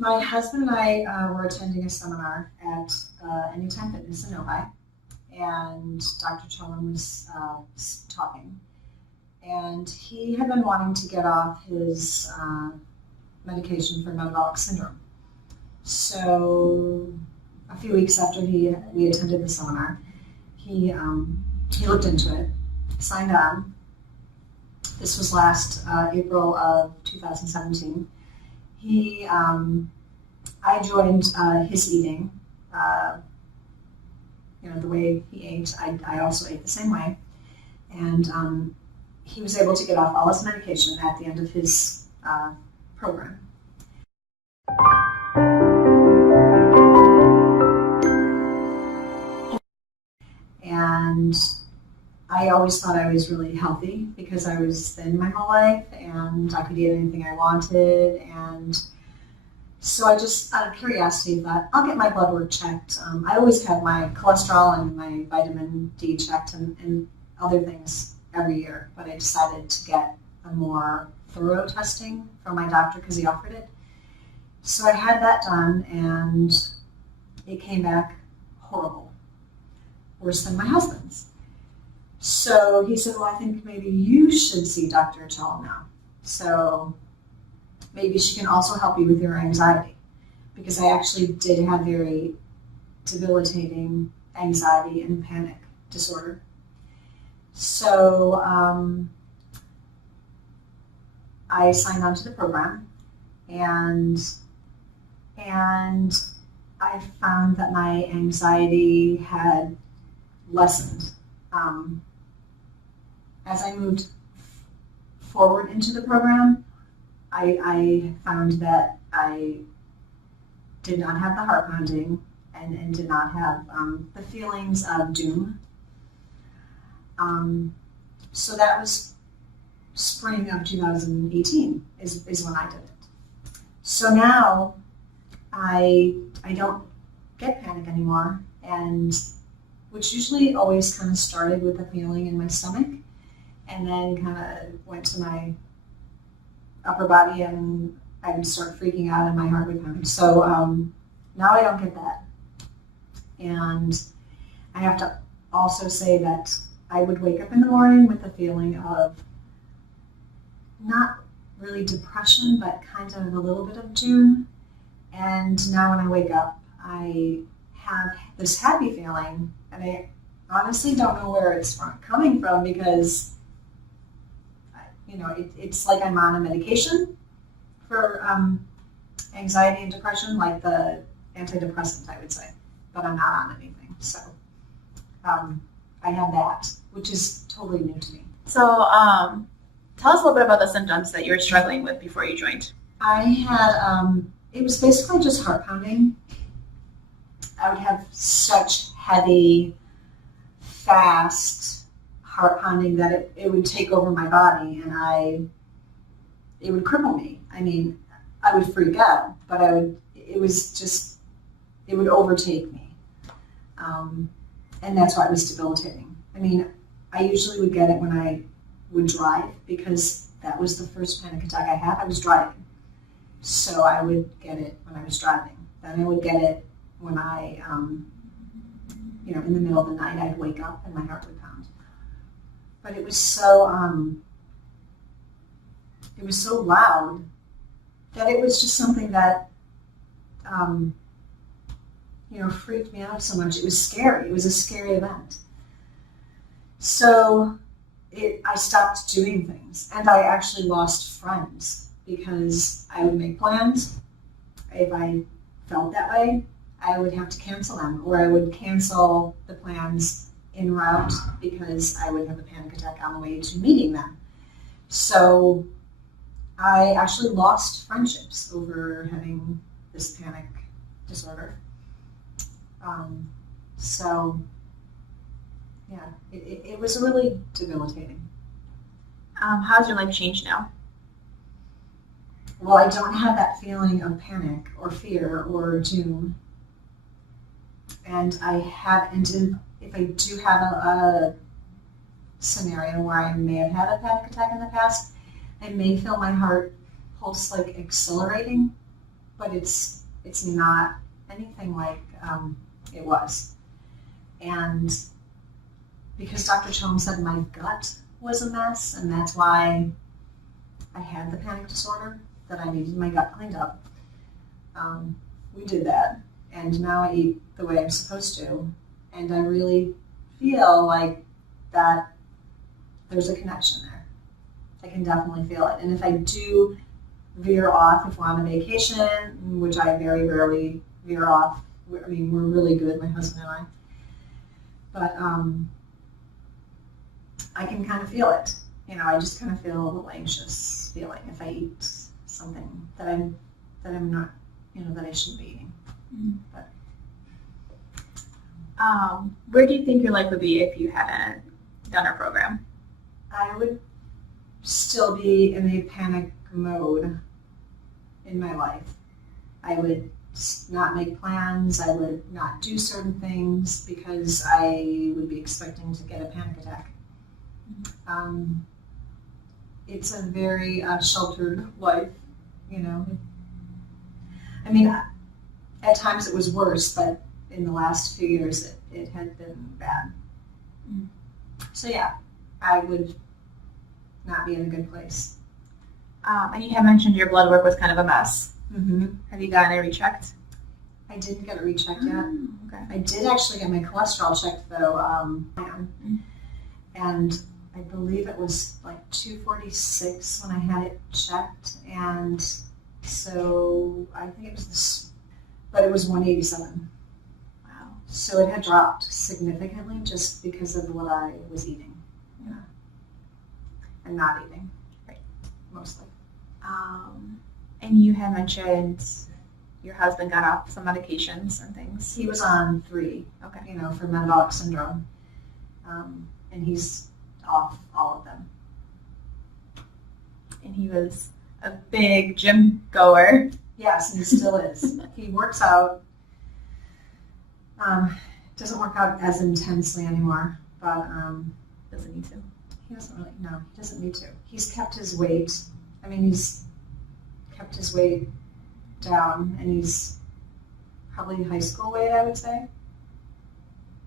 My husband and I were attending a seminar at Anytime Fitness in Novi, and Dr. Chellam was talking. And he had been wanting to get off his medication for metabolic syndrome. So a few weeks after we attended the seminar, he looked into it, signed on. This was last April of 2017. I joined his eating, the way he ate. I also ate the same way, and he was able to get off all his medication at the end of his program. And I always thought I was really healthy because I was thin my whole life and I could eat anything I wanted. And so I just, out of curiosity, thought, I'll get my blood work checked. I always have my cholesterol and my vitamin D checked and other things every year, but I decided to get a more thorough testing from my doctor because he offered it. So I had that done and it came back horrible, worse than my husband's. So he said, well, I think maybe you should see Dr. Joelle now. So maybe she can also help you with your anxiety, because I actually did have very debilitating anxiety and panic disorder. So I signed on to the program, and I found that my anxiety had lessened. As I moved forward into the program, I found that I did not have the heart pounding and did not have the feelings of doom. So that was spring of 2018 is when I did it. So now I don't get panic anymore, and which usually always kind of started with a feeling in my stomach and then kind of went to my upper body and I would start freaking out and my heart would pound. So now I don't get that. And I have to also say that I would wake up in the morning with a feeling of not really depression, but kind of a little bit of doom. And now when I wake up, I have this happy feeling, and I honestly don't know where it's coming from because, it's like I'm on a medication for anxiety and depression, like the antidepressant, I would say, but I'm not on anything. So I have that, which is totally new to me. So tell us a little bit about the symptoms that you were struggling with before you joined. I had, it was basically just heart pounding. I would have such heavy, fast heart pounding that it would take over my body and it would cripple me. I mean, I would freak out, but it would overtake me. And that's why it was debilitating. I mean, I usually would get it when I would drive because that was the first panic attack I had. I was driving. So I would get it when I was driving. Then I would get it when I, in the middle of the night, I'd wake up and my heart would pound. But it was so loud that it was just something that, freaked me out so much. It was scary. It was a scary event. So I stopped doing things, and I actually lost friends because I would make plans. If I felt that way, I would have to cancel them, or I would cancel the plans en route because I would have a panic attack on the way to meeting them. So I actually lost friendships over having this panic disorder. It was really debilitating. How's your life changed now? Well, I don't have that feeling of panic or fear or doom. And if I do have a scenario where I may have had a panic attack in the past, I may feel my heart pulse like accelerating, but it's not anything like it was. And because Dr. Chellam said my gut was a mess, and that's why I had the panic disorder, that I needed my gut cleaned up. We did that, and now I eat the way I'm supposed to, and I really feel like that there's a connection there. I can definitely feel it. And if I do veer off, if we're on a vacation, which I very rarely veer off, we're really good, my husband and I, but I can kind of feel it. I just kind of feel a little anxious feeling if I eat something that I'm not, that I shouldn't be eating. Mm-hmm. But where do you think your life would be if you hadn't done our program? I would still be in a panic mode in my life. I would not make plans. I would not do certain things because I would be expecting to get a panic attack. It's a very sheltered life, at times it was worse, but in the last few years it had been bad. Mm-hmm. So yeah, I would not be in a good place. And you had mentioned your blood work was kind of a mess. Mm-hmm. Have you gotten it rechecked? I didn't get it rechecked yet. Okay. I did actually get my cholesterol checked though, and I believe it was like 246 when I had it checked, and so I think it was this, but it was 187. Wow. So it had dropped significantly just because of what I was eating, and not eating, right, mostly. And you had mentioned your husband got off some medications and things. He was on 3, Okay. for metabolic syndrome, and he's off all of them. And he was a big gym goer. Yes, and he still is. He works out. Doesn't work out as intensely anymore, but Doesn't need to. he doesn't really. No, he doesn't need to. He's kept his weight. He's kept his weight down, and he's probably high school weight, I would say.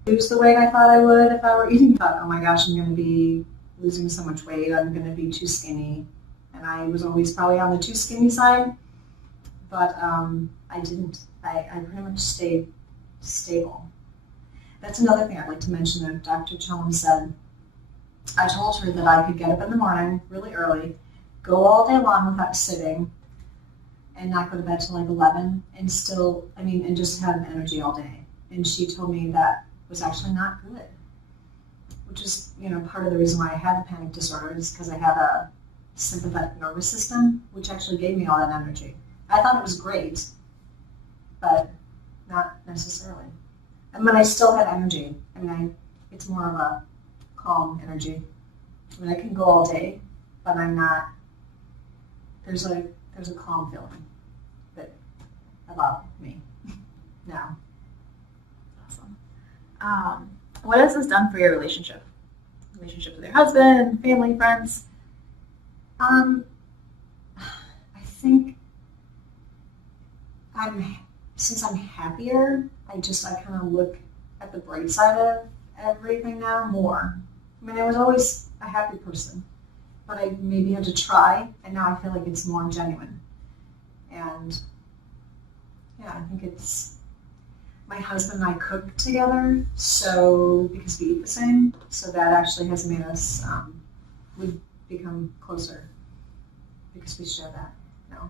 Lose the weight I thought I would if I were eating. I thought, oh my gosh, I'm going to be losing so much weight. I'm going to be too skinny. And I was always probably on the too skinny side, but I didn't. I pretty much stayed stable. That's another thing I'd like to mention that Dr. Chellam said. I told her that I could get up in the morning really early, go all day long without sitting, and not go to bed till like 11, and still, and just have energy all day. And she told me that was actually not good, which is, part of the reason why I had the panic disorder is because I had a sympathetic nervous system, which actually gave me all that energy. I thought it was great, but not necessarily. I still had energy. It's more of a calm energy. I can go all day, but I'm not. There's a calm feeling about me now. Awesome. What has this done for your relationship? Relationship with your husband, family, friends? I think since I'm happier, I kind of look at the bright side of everything now more. I was always a happy person, but I maybe had to try, and now I feel like it's more genuine. And yeah, I think it's, my husband and I cook together, so because we eat the same, so that actually has made us, we become closer because we share that now.